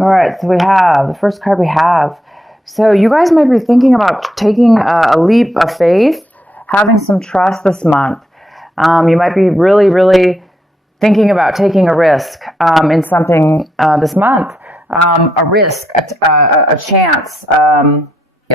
All right, so we have the first card we have. So you guys might be thinking about taking a leap of faith, having some trust this month. You might be really, really thinking about taking a risk in something this month. A risk, a chance, a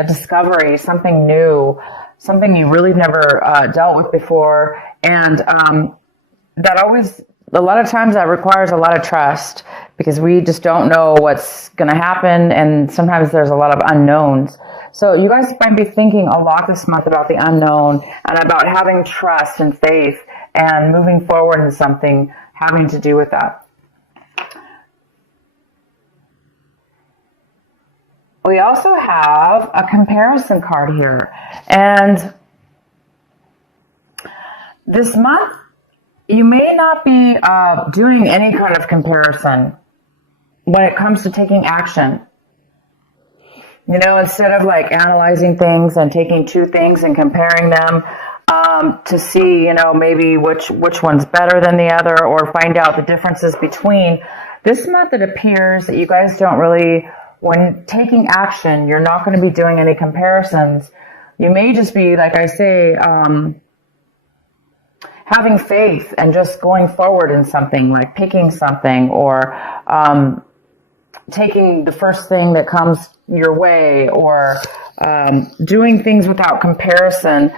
discovery, something new, something you really never dealt with before. And that always, a lot of times that requires a lot of trust because we just don't know what's going to happen. And sometimes there's a lot of unknowns. So you guys might be thinking a lot this month about the unknown and about having trust and faith and moving forward in something having to do with that. We also have a comparison card here. And this month, you may not be doing any kind of comparison when it comes to taking action. You know, instead of like analyzing things and taking two things and comparing them to see, you know, maybe which one's better than the other or find out the differences between. This month it appears that you guys don't really, when taking action, you're not going to be doing any comparisons. You may just be, like I say, having faith and just going forward in something, like picking something or taking the first thing that comes your way or doing things without comparison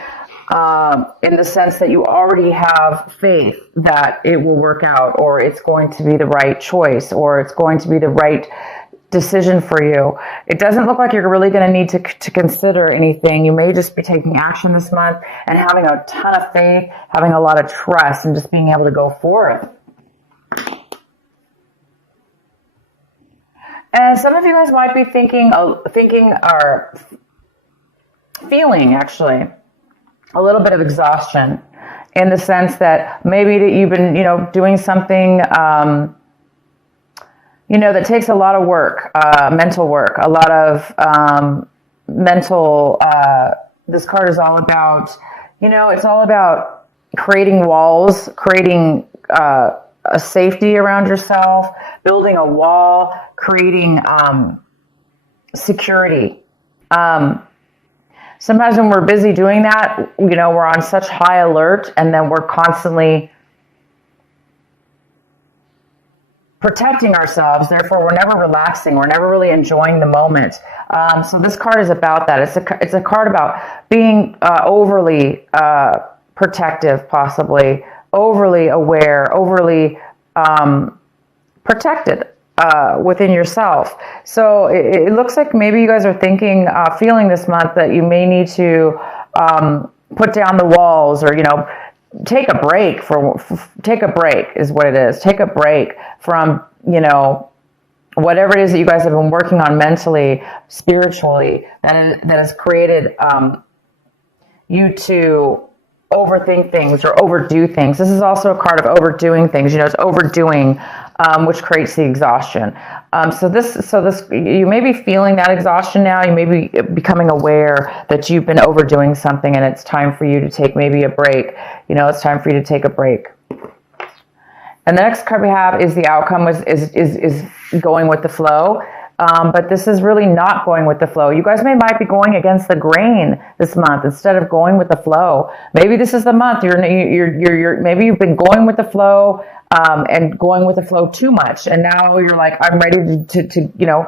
in the sense that you already have faith that it will work out or it's going to be the right choice or it's going to be the right decision for you. It doesn't look like you're really going to need to consider anything. You may just be taking action this month and having a ton of faith, having a lot of trust, and just being able to go forth. And some of you guys might be thinking or feeling actually a little bit of exhaustion in the sense that maybe that you've been, you know, doing something you know, that takes a lot of work, mental work, a lot of mental, this card is all about, you know, it's all about creating walls, creating a safety around yourself, building a wall, creating security. Sometimes when we're busy doing that, you know, we're on such high alert and then we're constantly protecting ourselves, therefore we're never relaxing, we're never really enjoying the moment. So this card is about that. It's a card about being overly protective, possibly overly aware, overly protected within yourself. So it looks like maybe you guys are thinking, feeling this month that you may need to put down the walls or, you know, take a break is what it is. Take a break from, you know, whatever it is that you guys have been working on mentally, spiritually, that has created you to overthink things or overdo things. This is also a card of overdoing things. You know, it's overdoing, which creates the exhaustion. So this, you may be feeling that exhaustion now. You may be becoming aware that you've been overdoing something, and it's time for you to take maybe a break. You know, it's time for you to take a break. And the next card we have is the outcome is going with the flow. But this is really not going with the flow. You guys might be going against the grain this month instead of going with the flow. Maybe this is the month you're maybe you've been going with the flow and going with the flow too much, and now you're like, I'm ready to you know,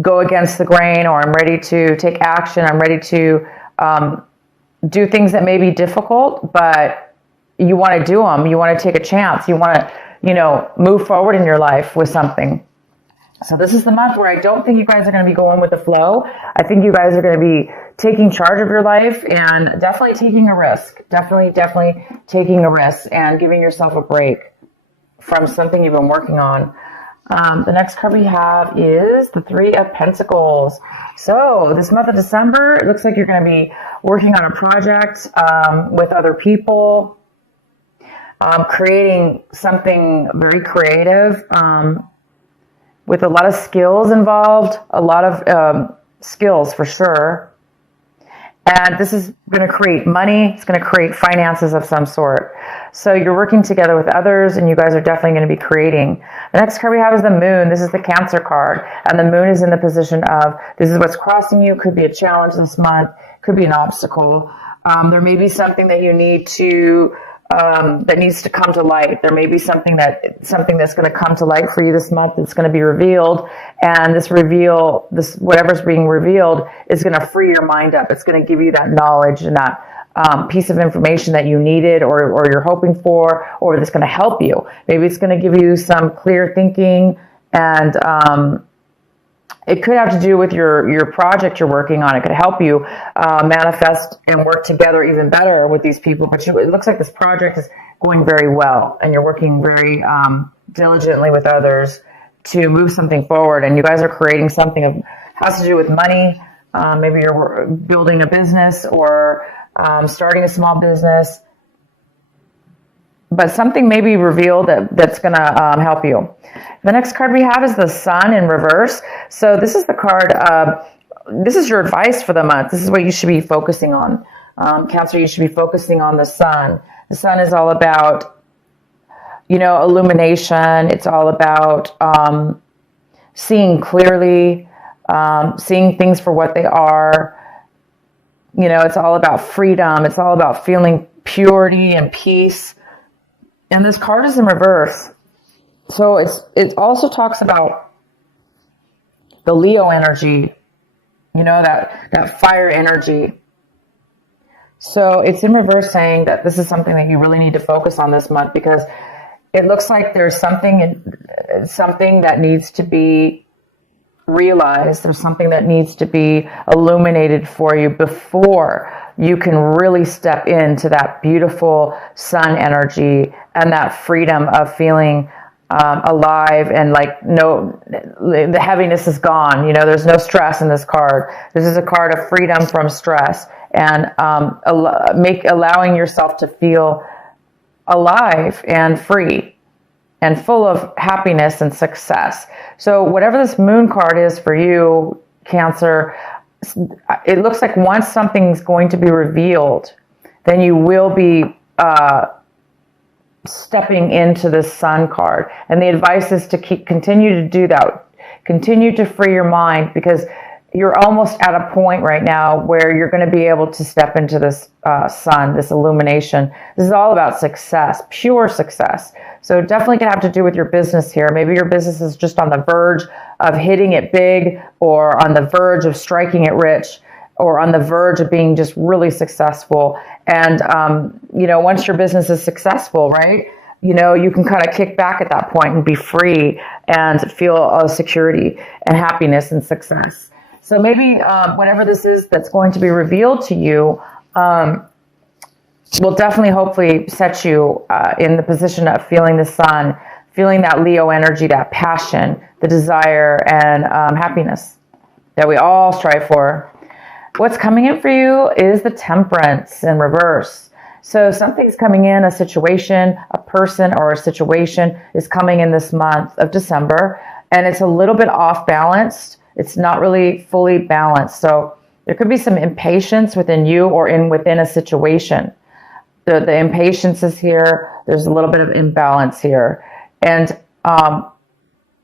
go against the grain, or I'm ready to take action. I'm ready to do things that may be difficult, but you want to do them. You want to take a chance. You want to, you know, move forward in your life with something. So this is the month where I don't think you guys are going to be going with the flow. I think you guys are going to be taking charge of your life and definitely taking a risk. Definitely taking a risk and giving yourself a break from something you've been working on. The next card we have is the Three of Pentacles. So this month of December, it looks like you're going to be working on a project with other people, creating something very creative, with a lot of skills involved, a lot of skills for sure. And this is going to create money. It's going to create finances of some sort. So you're working together with others, and you guys are definitely going to be creating. The next card we have is the Moon. This is the Cancer card, and the Moon is in the position of, this is what's crossing you. Could be a challenge this month, could be an obstacle. There may be something that you need to, that needs to come to light. There may be something that's going to come to light for you this month. It's going to be revealed, and this whatever's being revealed is going to free your mind up. It's going to give you that knowledge and that piece of information that you needed or you're hoping for, or that's going to help you. Maybe it's going to give you some clear thinking, and it could have to do with your project you're working on. It could help you manifest and work together even better with these people. But it looks like this project is going very well, and you're working very diligently with others to move something forward. And you guys are creating something that has to do with money. Maybe you're building a business or starting a small business. But something may be revealed that's going to help you. The next card we have is the Sun in reverse. So this is the card, this is your advice for the month. This is what you should be focusing on. Cancer, you should be focusing on the Sun. The Sun is all about, illumination. It's all about seeing clearly, seeing things for what they are. It's all about freedom. It's all about feeling purity and peace. And this card is in reverse. So it also talks about the Leo energy, that fire energy. So it's in reverse, saying that this is something that you really need to focus on this month, because it looks like there's something that needs to be realized. There's something that needs to be illuminated for you before you can really step into that beautiful Sun energy and that freedom of feeling alive, and the heaviness is gone. There's no stress in this card. This is a card of freedom from stress, and allowing yourself to feel alive and free and full of happiness and success. So whatever this Moon card is for you, Cancer, it looks like once something's going to be revealed, then you will be stepping into the Sun card. And the advice is to continue to do that. Continue to free your mind, because you're almost at a point right now where you're going to be able to step into this Sun, this illumination. This is all about success, pure success. So definitely can have to do with your business here. Maybe your business is just on the verge of hitting it big, or on the verge of striking it rich, or on the verge of being just really successful. And, once your business is successful, right, you can kind of kick back at that point and be free and feel security and happiness and success. So maybe whatever this is that's going to be revealed to you will definitely, hopefully, set you in the position of feeling the Sun, feeling that Leo energy, that passion, the desire, and happiness that we all strive for. What's coming in for you is the Temperance in reverse. So something's coming in, a situation, a person, or a situation is coming in this month of December, and it's a little bit off balanced. It's not really fully balanced. So there could be some impatience within you or within a situation. The impatience is here. There's a little bit of imbalance here. And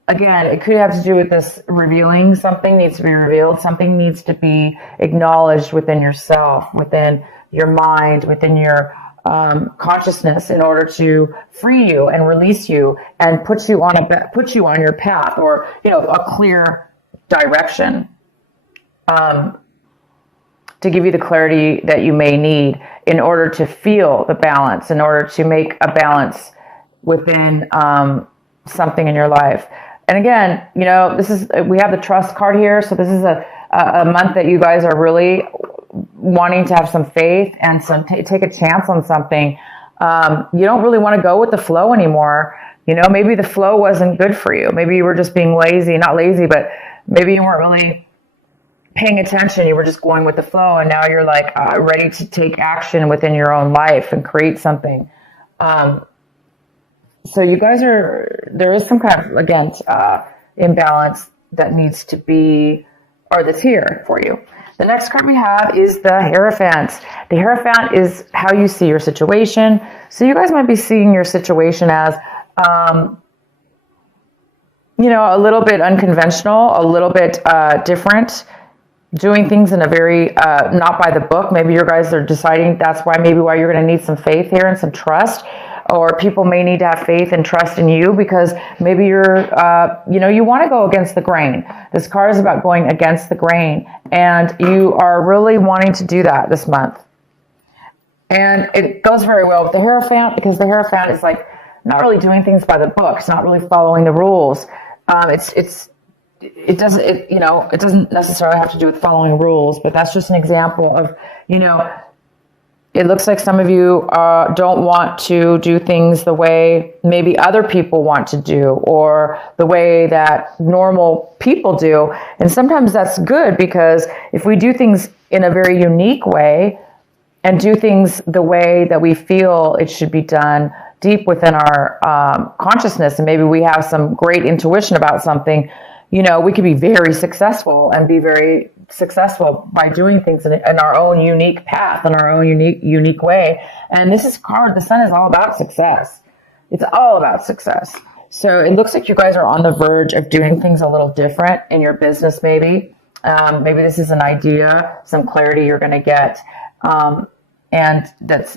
again, it could have to do with this revealing. Something needs to be revealed. Something needs to be acknowledged within yourself, within your mind, within your consciousness, in order to free you and release you and put you on your path, or a clear direction, to give you the clarity that you may need in order to feel the balance, in order to make a balance within something in your life. And again, we have the Trust card here. So this is a month that you guys are really wanting to have some faith and take a chance on something. You don't really want to go with the flow anymore. Maybe the flow wasn't good for you. Maybe you were just being lazy, not lazy, but maybe you weren't really paying attention. You were just going with the flow, and now you're ready to take action within your own life and create something. So you guys there is some kind of, again, imbalance that needs to be, or that's here for you. The next card we have is the Hierophant. The Hierophant is how you see your situation. So you guys might be seeing your situation as, a little bit unconventional, a little bit different, doing things in a very not by the book. Maybe you guys are deciding that's why you're going to need some faith here and some trust, or people may need to have faith and trust in you because maybe you're you want to go against the grain. This card is about going against the grain, and you are really wanting to do that this month. And it goes very well with the Hierophant because the Hierophant is like not really doing things by the book. It's not really following the rules. It doesn't necessarily have to do with following rules, but that's just an example of, it looks like some of you don't want to do things the way maybe other people want to do or the way that normal people do. And sometimes that's good because if we do things in a very unique way and do things the way that we feel it should be done deep within our consciousness, and maybe we have some great intuition about something, we could be very successful and be very successful by doing things in our own unique path, in our own unique way. And this is the Sun is all about success. It's all about success. So it looks like you guys are on the verge of doing things a little different in your business, maybe. Maybe this is an idea, some clarity you're going to get. And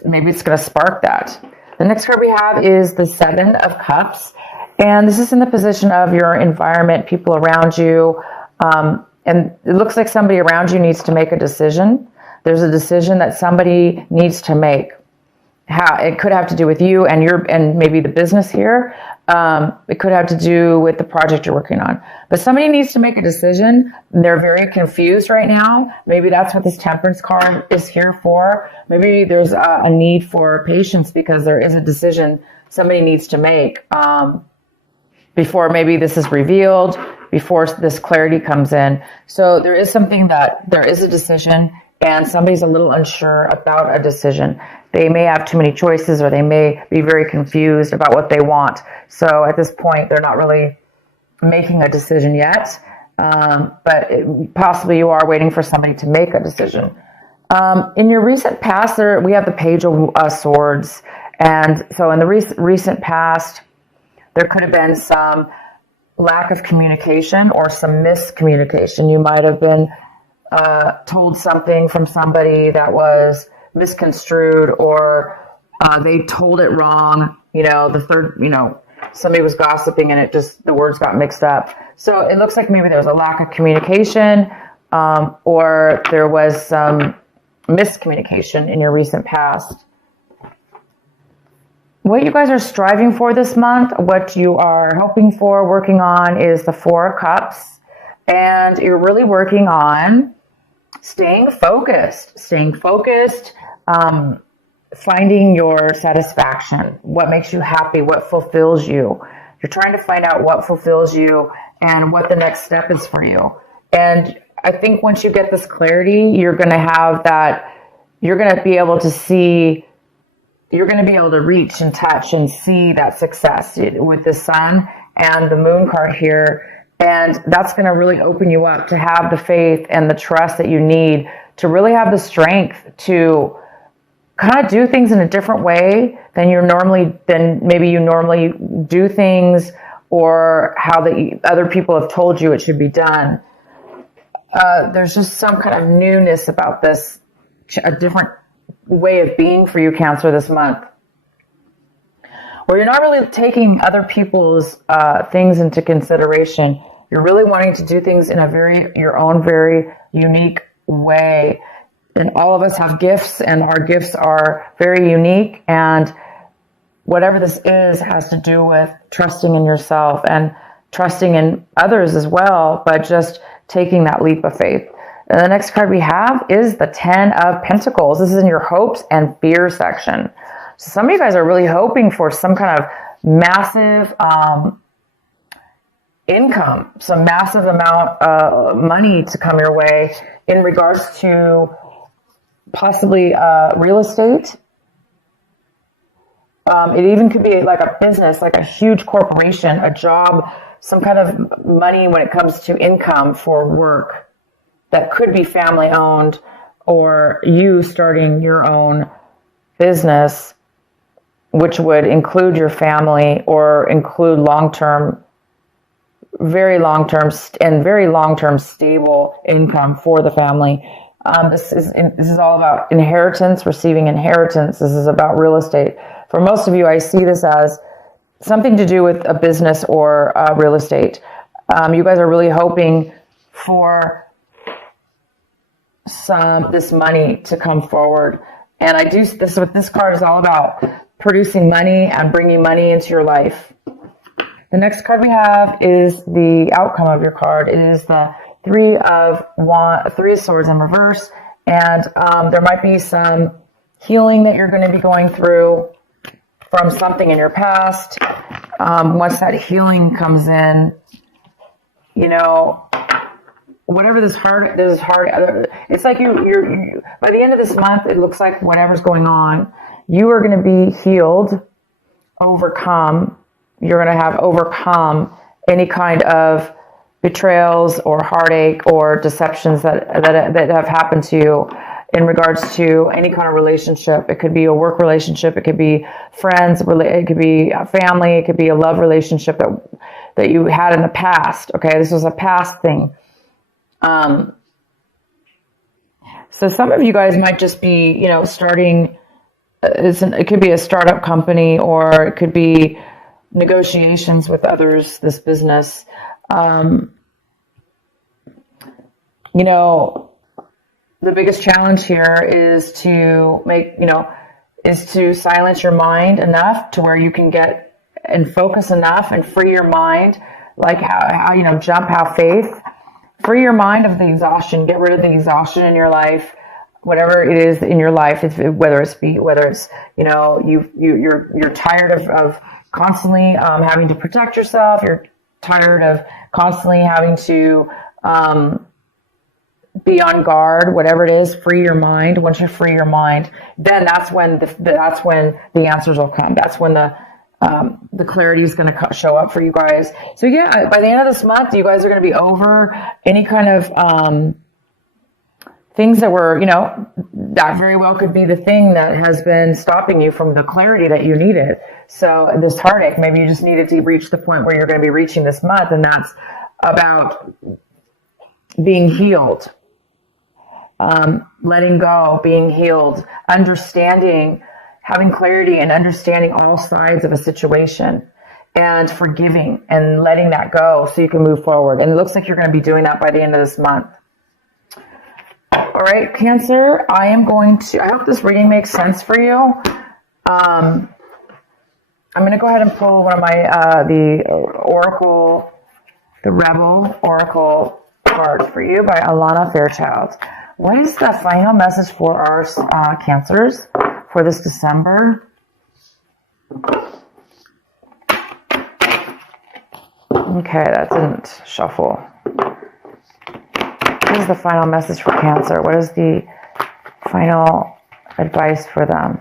maybe it's going to spark that. The next card we have is the Seven of Cups. And this is in the position of your environment, people around you. And it looks like somebody around you needs to make a decision. There's a decision that somebody needs to make. It could have to do with you and maybe the business here. It could have to do with the project you're working on. But somebody needs to make a decision. They're very confused right now. Maybe that's what this Temperance card is here for. Maybe there's a need for patience because there is a decision somebody needs to make before maybe this is revealed, before this clarity comes in. So there is there is a decision and somebody's a little unsure about a decision. They may have too many choices or they may be very confused about what they want. So at this point, they're not really making a decision yet. But possibly you are waiting for somebody to make a decision. In your recent past, we have the Page of Swords. And so in the recent past, there could have been some lack of communication or some miscommunication. You might have been told something from somebody that was misconstrued, or they told it wrong. Somebody was gossiping and the words got mixed up. So it looks like maybe there was a lack of communication, or there was some miscommunication in your recent past. What you guys are striving for this month, what you are hoping for, working on, is the Four of Cups. And you're really working on staying focused, finding your satisfaction, what makes you happy, what fulfills you. You're trying to find out what fulfills you and what the next step is for you. And I think once you get this clarity, you're going to be able to see, you're going to be able to reach and touch and see that success with the Sun and the Moon card here. And that's going to really open you up to have the faith and the trust that you need to really have the strength to kind of do things in a different way than maybe you normally do things, or how other people have told you it should be done. There's just some kind of newness about this, a different way of being for you, Cancer, this month, where you're not really taking other people's things into consideration. You're really wanting to do things in your own very unique way. And all of us have gifts, and our gifts are very unique. And whatever this is has to do with trusting in yourself and trusting in others as well, but just taking that leap of faith. And the next card we have is the Ten of Pentacles. This is in your hopes and fears section. So some of you guys are really hoping for some kind of massive income, some massive amount of money to come your way in regards to possibly real estate. It even could be like a business, like a huge corporation, a job, some kind of money when it comes to income for work. that could be family owned, or you starting your own business, which would include your family or include very long-term stable income for the family. This is all about inheritance, receiving inheritance. This is about real estate. For most of you, I see this as something to do with a business or real estate. You guys are really hoping for this money to come forward. And this is what this card is all about: producing money and bringing money into your life. The next card we have is the outcome of your card. It is the Three of Swords in reverse. And there might be some healing that you're going to be going through from something in your past. Once that healing comes in, whatever this hard, it's like you're by the end of this month, it looks like whatever's going on, you are going to be healed, overcome. You're going to have overcome any kind of betrayals or heartache or deceptions that have happened to you in regards to any kind of relationship. It could be a work relationship. It could be friends. It could be a family. It could be a love relationship that you had in the past. Okay, this was a past thing. So some of you guys might just be, starting. It could be a startup company, or it could be negotiations with others. This business. The biggest challenge here is to silence your mind enough to where you can get and focus enough and free your mind, like how have faith, free your mind of the exhaustion, get rid of the exhaustion in your life, whatever it is in your life, whether it's you're tired of constantly having to protect yourself, you're tired of constantly having to be on guard, whatever it is, free your mind. Once you free your mind, then that's when the answers will come. That's when the clarity is going to show up for you guys. So yeah, by the end of this month, you guys are going to be over any kind of things that were, that very well could be the thing that has been stopping you from the clarity that you needed. So this heartache, maybe you just needed to reach the point where you're going to be reaching this month, and that's about being healed, letting go, being healed, understanding, having clarity and understanding all sides of a situation, and forgiving and letting that go so you can move forward. And it looks like you're going to be doing that by the end of this month. All right, Cancer, I hope this reading makes sense for you. I'm going to go ahead and pull one of my, the Rebel Oracle card for you by Alana Fairchild. What is the final message for our Cancers for this December? Okay, that didn't shuffle. What is the final message for Cancer? What is the final advice for them?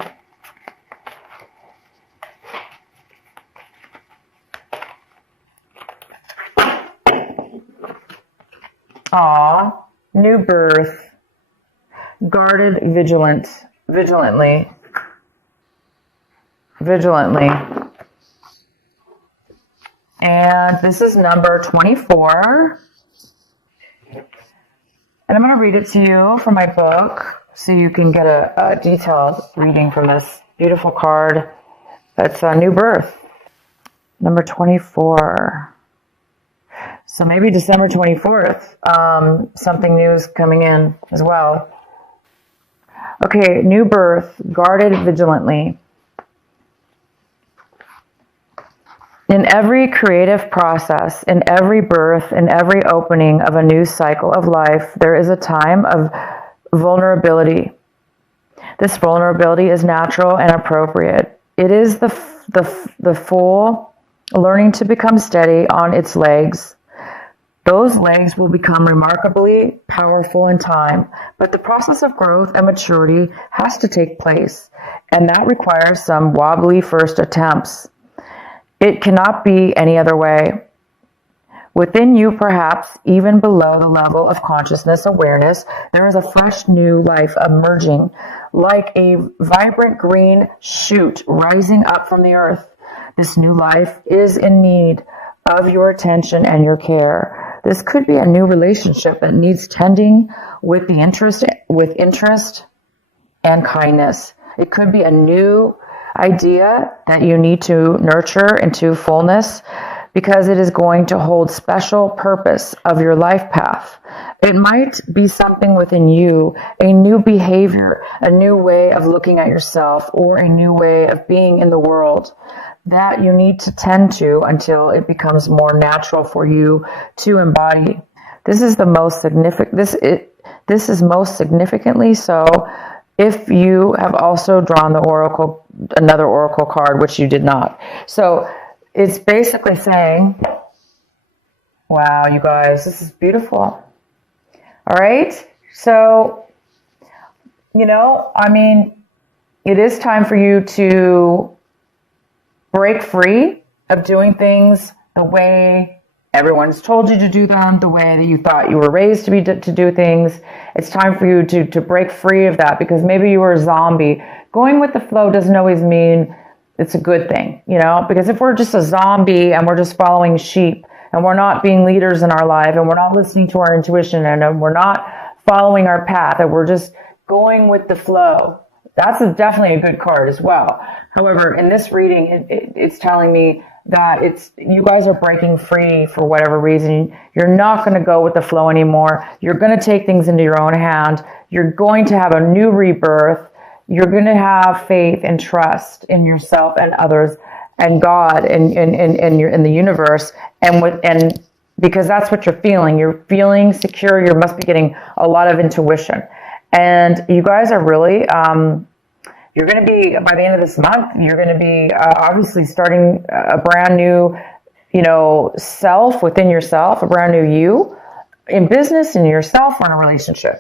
Aw, new birth, guarded, vigilantly. And this is number 24. And I'm going to read it to you from my book so you can get a detailed reading from this beautiful card. It's a new birth, number 24. So maybe December 24th, something new is coming in as well. Okay, new birth, guarded vigilantly. In every creative process, in every birth, in every opening of a new cycle of life, there is a time of vulnerability. This vulnerability is natural and appropriate. It is the fool learning to become steady on its legs. Those legs will become remarkably powerful in time, but the process of growth and maturity has to take place, and that requires some wobbly first attempts. It cannot be any other way. Within you, perhaps even below the level of consciousness awareness, there is a fresh new life emerging, like a vibrant green shoot rising up from the earth. This new life is in need of your attention and your care. This could be a new relationship that needs tending with interest and kindness. It could be a new idea that you need to nurture into fullness, because it is going to hold special purpose of your life path. It might be something within you, a new behavior, a new way of looking at yourself, or a new way of being in the world that you need to tend to until it becomes more natural for you to embody. This is the most significant. This is most significantly so if you have also drawn another oracle card, which you did not. So it's basically saying, wow, you guys, this is beautiful. All right. So, it is time for you to break free of doing things the way everyone's told you to do them, the way that you thought you were raised to do things. It's time for you to break free of that, because maybe you were a zombie. Going with the flow doesn't always mean it's a good thing, because if we're just a zombie and we're just following sheep and we're not being leaders in our life and we're not listening to our intuition and we're not following our path and we're just going with the flow, that's definitely a good card as well. However, in this reading, it's telling me that you guys are breaking free for whatever reason. You're not going to go with the flow anymore. You're going to take things into your own hand. You're going to have a new rebirth. You're going to have faith and trust in yourself and others and God and in the universe, and because that's what you're feeling. You're feeling secure. You must be getting a lot of intuition, and you guys are really. You're going to be, by the end of this month, you're going to be obviously starting a brand new, self within yourself, a brand new you in business, in yourself, or in a relationship.